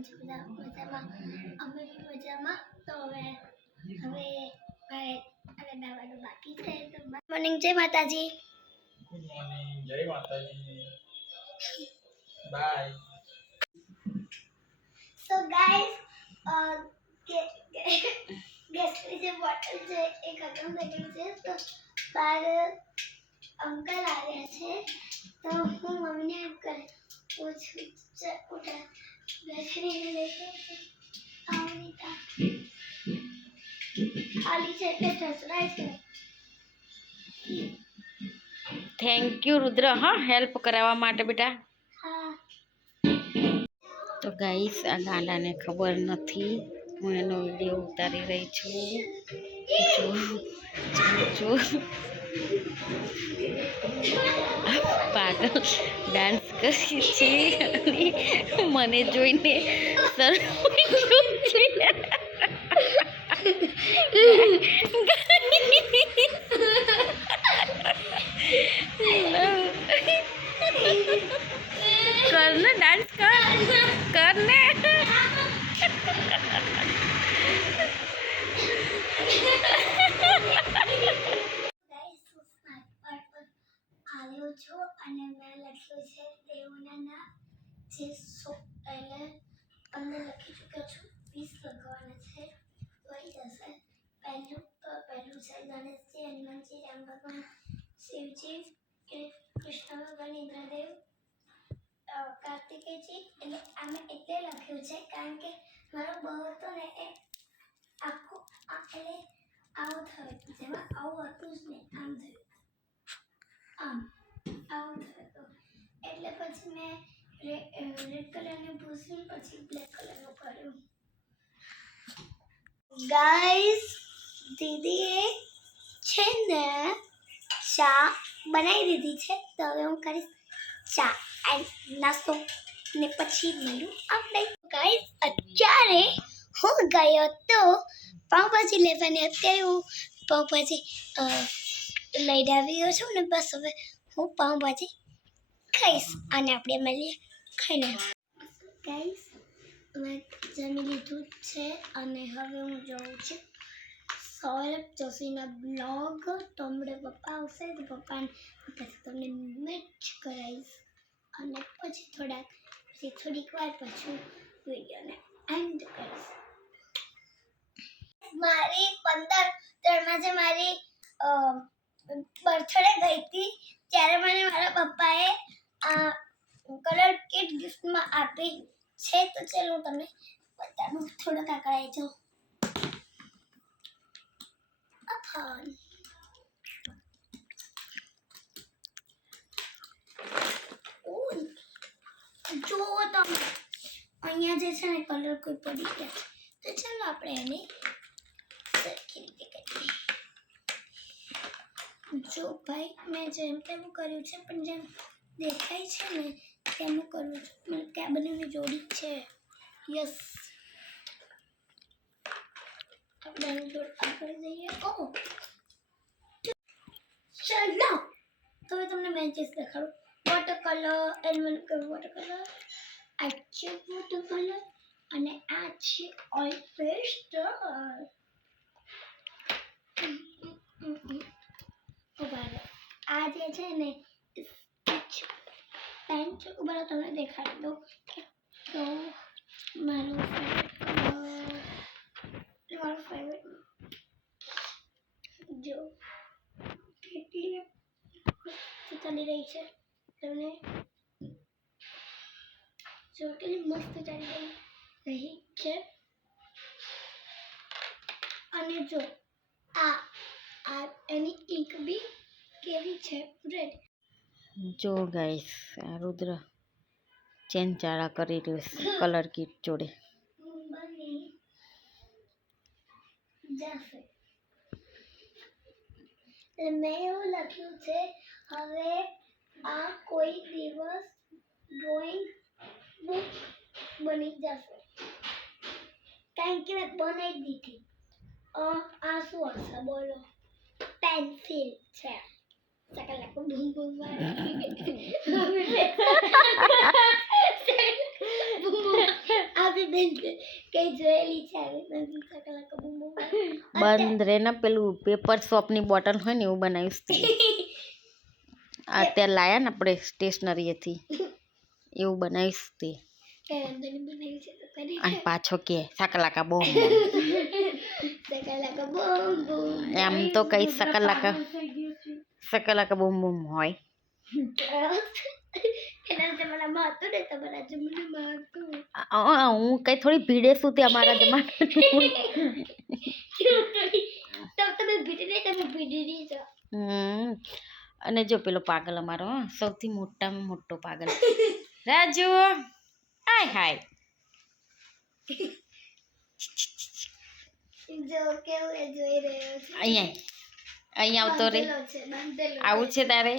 sekolah bersama Amir bersama Towe. હવે મારે અને દાવાનું બાકી છે તો મોર્નિંગ જય માતાજી ગુડ મોર્નિંગ જય માતાજી બાય સો ગાઈસ ગેસની જે બોટલ છે એ ખતમ થઈ ગઈ છે તો બહાર અંકલ આવ્યા છે તો હું મમ્મીને એમ કરે પૂછું ઉઠા થેન્ક યુ રુદ્ર હા હેલ્પ કરાવવા માટે બેટા. તો ગાઈસ આ ગાંડાને ખબર નથી, હું એનો વીડિયો ઉતારી રહી છું. જો જો. પાગલ ડાન્સ કરી છે અને મને જોઈને શરમાઈ ગયું છે કર ને ડાન્સ કર કર ને ગાઈસ હું સ્માર્ટ પર આવ્યો છું અને મેં લખ્યું છે દેવોના નામ જે સો એટલે પંદર લખી ચૂક્યો છું વીસ લખવાના છે થઈ જશે. પહેલું તો પહેલું છે, ગણેશજી, હનુમાનજી, રામ ભગવાન, શિવજી કૃષ્ણ ભગવાન, ઇન્દ્રદેવ કાર્તિકેયજી, એટલે આમે એટલે લખ્યું છે, કારણ કે મારો બહુ હતો ને એ આખું એટલે આવું થયું, જેમાં આવું હતું જ નહીં, આમ થયું. આમ આવું થયું હતું એટલે મેં રેડ કલરનું ભૂસી પછી બ્લેક કલરનું કર્યું. ગાઈસ દીદીએ છે ને ચા બનાવી દીધી છે. તો હવે હું કરીશ ચા એન્ડ નાસ્તો. ને પછી મળ્યું આપણે. ગાઈસ અત્યારે હું ગયો તો પાઉંભાજી લેવાની. અત્યારે હું પાઉંભાજી લઈને આવ્યો છું ને બસ હવે હું પાઉંભાજી ખાઈશ અને આપણે મળીએ ખાઈને. ગાઈસ મેં જમી લીધું છે અને હવે હું જોઉં છું સૌરભ જોશીના બ્લોગ. તો પપ્પા આવશે તો પપ્પાને પછી તમને મેચ કરાવીશ. અને પછી થોડાક, પછી થોડીક વાર પછી વિડીયોને એન્ડ કરીશ. મારી પંદર ત્રણમાં જે મારી બર્થડે ગઈ હતી. ત્યારે મને મારા પપ્પાએ આ કલર કિટ ગિફ્ટમાં આપી છે તો ચાલો હું તમને બતાવું થોડોક આગળ આવી જાઉં અફાન. ઓય, જુઓ તમે. અહીંયા જે છે ને કલર કોઈ પડી ગયા છે. તો ચાલો આપણે એને સરખી રીતે કરીએ. જો ભાઈ મેં જેમ તેમ કર્યું છે પણ જેમ દેખાય છે ને તેનું કરું છું. મને ક્યાં બંનેની જોડી છે. યસ આપણે જોડ આગળ જઈએ ઓ ચલો. હવે તમને મેચીસ દેખાડું. Water colour animal water colour આ છે વોટર કલર અને આ છે ઓઇલ પેસ્ટ આ જે છે ને પેન ઊભા તમને દેખાડી દો તો મારું ફેવરેટ મારું ફેવરેટ જો કેટલી ચાલી રહી છે. તમને જો કેટલી મસ્ત ચાલી રહી છે. અને જો આ આ એની ઇંક બી કેવી છે? રેડ જો ગાઈસ આ રુદ્ર ચેન ચાળા કરી રહ્યો છે કલર કીટ જોડે. બની જશે એટલે મેં એવું લખ્યું છે હવે આ કોઈ દિવસ ડ્રોઈંગ બુક બની જશે. કારણ કે મેં બનાવી દીધી. અ, આ શું હશે બોલો? પેન્સિલ છે. સકલાકો બૂમ બૂમ વાળી. આ આવી બેન કઈ જોયેલી છે આવી બેન સકલા કબૂમ બંધ રે ને પેલું પેપર શોપની બોટલ હોય ને એવું બનાવીશ તે અત્યારે લાયા ને આપણે સ્ટેશનરીએથી એવું બનાવીશ તે કઈ વાંધો નહીં બનાવી છે તો કરી અને પાછો કે સાકલાકા બહુ સકલા કબૂમ બૂમ એમ તો કઈ સકલાકા સકલાકા બૂમ બૂમ હોય હું કઈ થોડી ભીડે શું ત્યાં અમારા જમાના અને જો પેલો પાગલ અમારો હં, સૌથી મોટામાં મોટો પાગલ રાજુ હાય હાય જો કેવું જોઈ રહ્યો છે અહીંયા અહીંયા આવતો રે. આવું છે તારે?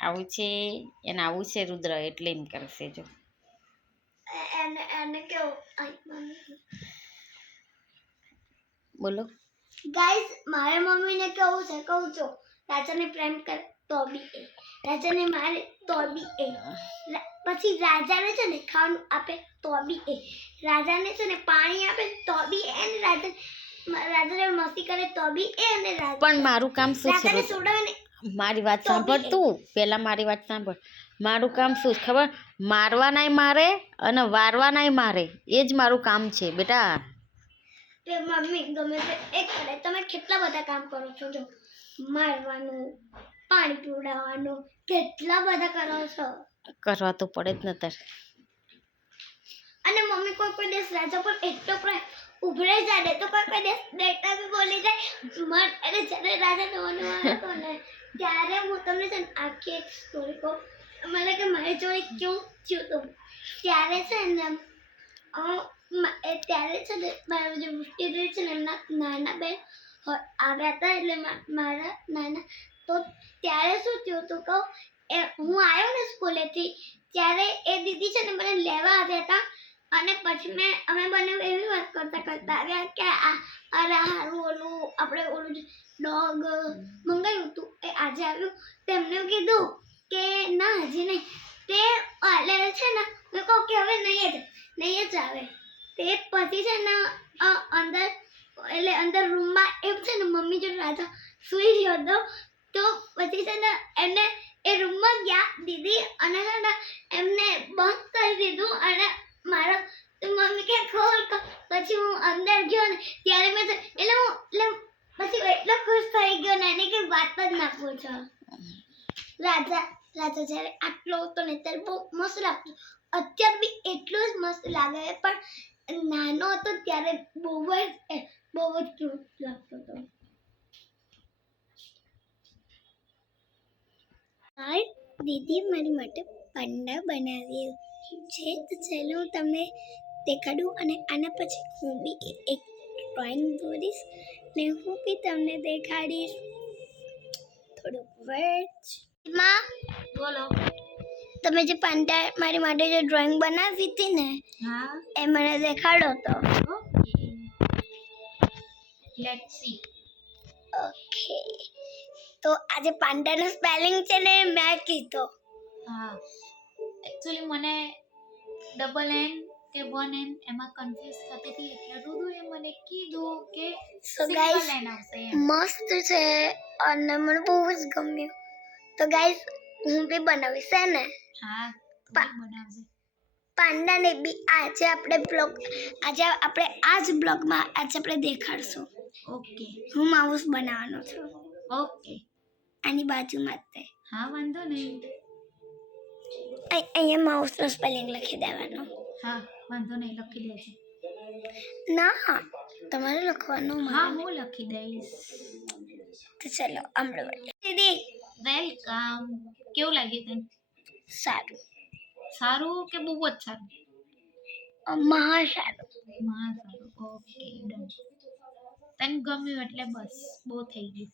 આવું છે એને આવું છે રુદ્ર એટલે એમ કરશે જો. બોલો. ગાઈસ મારે મમ્મીને કેવું છે કહું છો. રાજાને પ્રેમ કર તો બી એ. રાજાને મારે તો બી એ. પછી રાજાને છે ને ખાવાનું આપે તો બી એ. રાજાને છે ને પાણી આપે તો બી એ. અને રાજા મસ્તી કરે તો બી એ અને રાજા. પણ મારું કામ શું છે? મારી વાત સાંભળ તું. પહેલાં મારી વાત સાંભળ. મારું કામ શું છે ખબર? મારવાનાય મારે અને વારવાનાય મારે. એ જ મારું કામ છે બેટા. મમ્મી ગમે તે એક કરે તમે કેટલા બધા કામ કરો છો? જો મારવાનું પાણી પીવડાવવાનું કેટલા બધા કરો છો? કરવા તો પડે જ ને તાર અને મમ્મી કોઈ કોઈ દિવસ રાજા પર એટલો પ્રેમ ઉભરે જાય તો કોઈ કોઈ બેટા બી બોલી જાય. મન અને જ્યારે રાજા નવો નવો હતો ત્યારે હું તમને છે ને આખી એક સ્ટોરી કહું. મને કે મારી જોડે કેવું થયું હતું ત્યારે છે ને એ ત્યારે છે ને મારા જે મુશ્કેલી છે ને એમના નાના બેન આવ્યા હતા એટલે મારા નાના તો ત્યારે શું થયું હતું કહું? એ, હું આવ્યો ને સ્કૂલેથી, ત્યારે એ દીદી છે ને મને લેવા આવ્યા હતા. અને પછી મેં, અમે બંને એવી વાત કરતા કરતા આવ્યા કે આ, અરે હારું ઓલું, આપણે ઓલું ડોગ મંગાવ્યું હતું, એ આજે આવ્યું. તેમને કીધું કે ના, હજી નહીં. તે એટલે છે ને, મેં કહું કે હવે નહીં જ નહીં જ આવે. તે પછી છે ને અંદર, એટલે અંદર રૂમમાં એમ છે ને, મમ્મી જો રાજા સૂઈ ગયો હતો. તો પછી છે ને, એમને એ રૂમમાં ગયા, દીદી, અને છે ને, એમને બંધ કરી દીધું અને મારો મમ્મી કે ખોલ. પછી હું અંદર ગયો ને, ત્યારે મેં તો, એટલે હું, એટલે પછી એટલો ખુશ થઈ ગયો ને, એની કઈ વાત જ ના પૂછો. રાજા રાજા જ્યારે આટલો હતો ને, ત્યારે બહુ મસ્ત લાગતો. અત્યારે બી એટલું જ મસ્ત લાગે પણ નાનો હતો ત્યારે બહુ જ બહુ જ ક્યુટ લાગતો હતો. દીદી મારી માટે પંડા બનાવ્યું છે તો ચાલો હું તમને દેખાડું અને આના પછી હું બી એક ડ્રોઈંગ દોરીશ ને હું બી તમને દેખાડીશ. થોડુંક વર્ડમાં બોલો. તમે જે પંડા મારી માટે જે ડ્રોઈંગ બનાવી હતી ને હા. એ મને દેખાડો તો. લેટ્સ સી ઓકે તો આજે પાંડાનો સ્પેલિંગ છે ને મેં કીધો. હા. એકચ્યુઅલી મને ડબલ એન કે વન એન એમાં કન્ફ્યુઝ થતી હતી એટલે રુદુએ મને કીધું કે સિંગલ એન આવશે મસ્ત છે અને મને બહુ જ ગમ્યું. તો ગાઈસ હું બી બનાવીશ હે ને? હા બનાવજે. પાંડાને બી આજે આપણે બ્લોગ આજે આપણે આ જ બ્લોગમાં આજે આપણે દેખાડશું. ઓકે. હું માઉસ બનાવવાનો છું. ઓકે. આની બાજુમાં જ તે. હા વાંધો નહીં. અહીંયા માઉસનો સ્પેલિંગ લખી દેવાનો હા વાંધો નહીં લખી દેજે ના તમારે લખવાનું હા મારે. હું લખી દઈશ તો ચલો હમણાં મળીએ. દીદી વેલકમ કેવું લાગ્યું તને સારું સારું કે બહુ જ સારું અ, મહા સારું હા સારું ઓકે ડન તને ગમ્યું એટલે બસ બહુ થઈ ગયું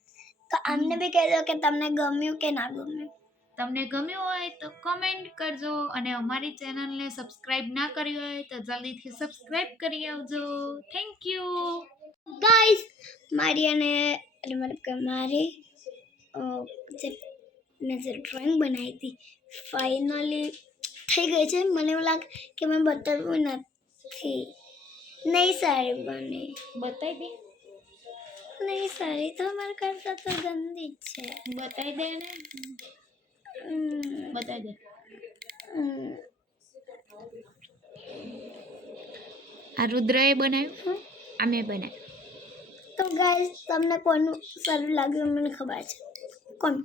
તો આમને બી કહેજો કે તમને ગમ્યું કે ના ગમ્યું તમને ગમ્યું હોય તો કમેન્ટ કરજો અને અમારી ચેનલને સબસ્ક્રાઇબ ના કરી હોય તો જલ્દીથી સબસ્ક્રાઇબ કરી આવજો. થેન્ક યુ ગાઈસ મારી અને એટલે મતલબ કે મારી જે મેં જે ડ્રોઈંગ બનાવી હતી ફાઇનલી થઈ ગઈ છે. મને એવું લાગે કે મેં બતાવ્યું નથી. નહીં સારી બને. બતાવી દે. નહીં સારી. તો અમારા કરતાં તો ગંદી જ છે. બતાવી દે ને. બતાવી દે. આ રુદ્રએ બનાવ્યું આ મેં બનાવ્યું. તો ગાઈસ તમને કોનું સારું લાગ્યું મને ખબર છે? કોણ?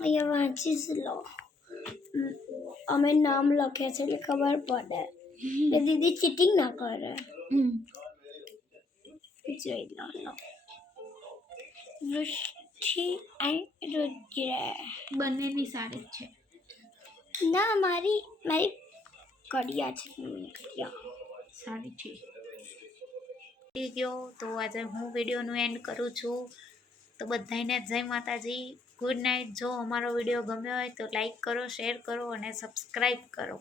અહીંયા વાંચી જ લો. અમે નામ લખ્યા છે એટલે ખબર પડે. કે દીદી ચીટિંગ ના કરે. જોઈ લો વૃષ્ટિ એન્ડ રુદ્ર બંનેની સાડી છે. ના મારી મારી કડિયા છે કડિયા. સારી છે. થઈ ગયો. તો આજે હું વિડીયોનું એન્ડ કરું છું. તો બધાને જય માતાજી. ગુડ નાઇટ જો અમારો વીડિયો ગમ્યો હોય તો લાઈક કરો શેર કરો અને સબસ્ક્રાઈબ કરો.